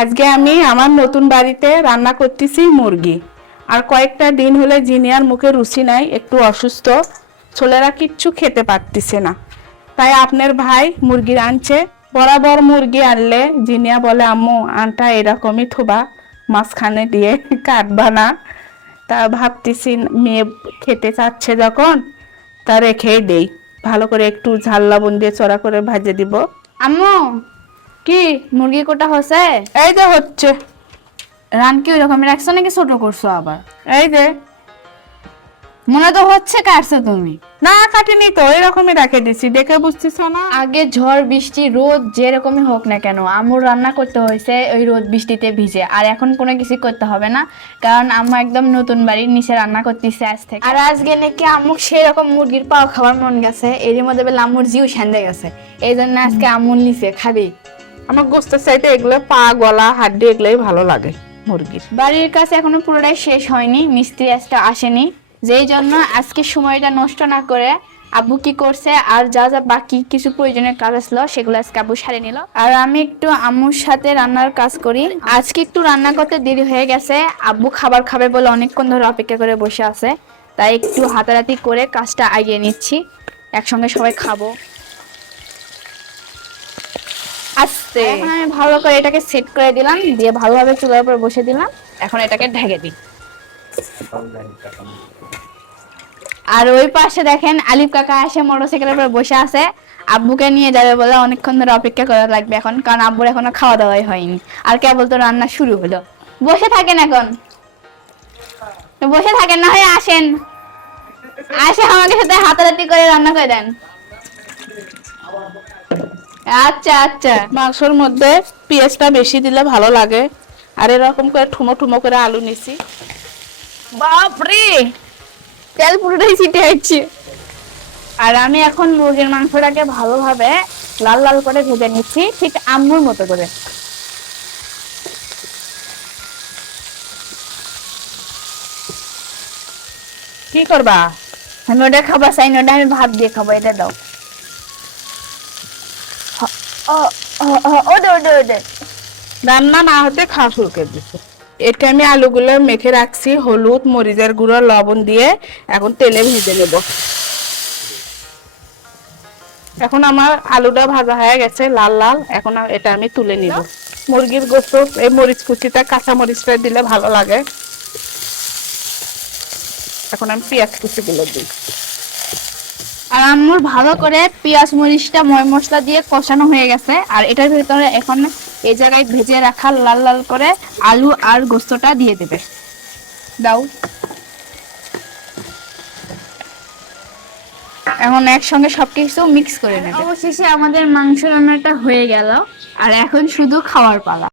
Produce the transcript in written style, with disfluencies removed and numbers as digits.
আজকে আমি আমার নতুন বাড়িতে রান্না করতেছি মুরগি। আর কয়েকটা দিন হলে জিনিয়ার মুখে রুচি নাই, একটু অসুস্থ, ছেলেরা কিচ্ছু খেতে পারতেছে না। তাই আপনার ভাই মুরগি আনছে। বরাবর মুরগি আনলে জিনিয়া বলে আম্মু আনটা এরকমই থোবা, মাঝখানে দিয়ে কাটবা না। তা ভাবতেছি মেয়ে খেতে চাচ্ছে যখন, তা রেখেই দেই, ভালো করে একটু ঝাল লবণ দিয়ে চড়া করে ভাজে দিব। আম্মু, কি মুরগি কোটা হচ্ছে? এই যে হচ্ছে। রান কি ওই রকমের রাখছো নাকি ছোট করছো আবার? এই যে। মনে তো হচ্ছে কাটছো তুমি। না কাটিনি তো, এরকমই রেখে দিছি, দেখে বুঝতেছ না? আগে ঝড় বৃষ্টি রোদ যেরকমই হোক না কেন আম্মুর রান্না করতে হয়েছে ওই রোদ বৃষ্টিতে ভিজে। আর এখন কোনো কিছু করতে হবে না, কারণ আম্মু একদম নতুন বাড়ির নিচে রান্না করতেছে আজ থেকে। আর আজকে নাকি আম্মু সেই রকম মুরগির পাও খাবার মন গেছে, এরই মধ্যে বেলা আম্মুর জিও সেন্দে গেছে, এই জন্য আজকে আম্মুর নিচে খাবি। আমার গোস্তের চাইতে এগুলো পা গলা হাড্ডি এগুলোই ভালো লাগে মুরগির। বাড়ির কাছে এখনো পুরোটাই শেষ হয়নি, মিস্ত্রি আজকে আসেনি, যেই জন্য আজকে সময়টা নষ্ট না করে আব্বু কি করছে আর যা যা বাকি কিছু প্রয়োজনীয় কাজ আসলো সেগুলো আজকে আব্বু সারে নিল। আর আমি একটু আম্মুর সাথে রান্নার কাজ করি। আজকে একটু রান্না করতে দেরি হয়ে গেছে, আব্বু খাবার খাবে বলে অনেকক্ষণ ধরে অপেক্ষা করে বসে আছে, তাই একটু হাতারাতি করে কাজটা এগিয়ে নিচ্ছি, একসঙ্গে সবাই খাবো। আস্তে এখন আমি ভালো করে এটাকে সেট করে দিলাম, দিয়ে ভালোভাবে চুলার উপর বসে দিলাম। এখন এটাকে ঢেকে দিই। আর ওই পাশে দেখেন আলিফ কাকা এসে মোটরসাইকেলের উপর বসে আছে, আব্বুকে নিয়ে যাবে বলে অনেকক্ষণ ধরে অপেক্ষা করা লাগবে এখন, কারণ আব্বুর এখনো খাওয়া দাওয়াই হয়নি, আর কেবল তো রান্না শুরু হলো। বসে থাকেন এখন, বসে থাকেন না হয় আসেন, আসে আমাকে সাথে হাতাহাতি করে রান্না করে দেন। আচ্ছা আচ্ছা। মাংসের মধ্যে পেঁয়াজটা বেশি দিলে ভালো লাগে। আর এরকম করে ঠুমো ঠুমো করে আলু নিছি। বাপরে, তেল পুরোটাই ছিটে যাচ্ছে। আর আমি এখন মুরগির মাংসটাকে ভালোভাবে লাল লাল করে ভেজে নিচ্ছি, ঠিক আম্মুর মতো করে। কি করবা? আমি ওটা খাবার চাই না, ওটা আমি ভাত দিয়ে খাবো, এটা দাও। ওটা ওটা ওটা রান্না না হতে খাওয়া শুরু করে দিচ্ছে। এটা আমি আলুগুলো মেখে রাখছি হলুদ মরিচের গুঁড়ো লবণ দিয়ে, এখন তেলে ভেজে নেব। এখন আমার আলুটা ভাজা হয়ে গেছে লাল লাল, এখন এটা আমি তুলে নিব। মুরগির গোস্ত এই মরিচ কুচিটা কাঁচা মরিচটা দিলে ভালো লাগে। এখন আমি পেঁয়াজ কুচিগুলো দিই। আর আম্মুর ভালো করে পেঁয়াজ মরিচটা ময় মশলা দিয়ে কষানো হয়ে গেছে, আর এটার ভিতরে এখন এই জায়গায় ভেজে রাখা লাল লাল করে আলু আর গোস্তটা দিয়ে দেবে। দাও। এখন একসঙ্গে সবকিছু মিক্স করে নেবে। অবশেষে আমাদের মাংস রান্নাটা হয়ে গেল, আর এখন শুধু খাওয়ার পালা।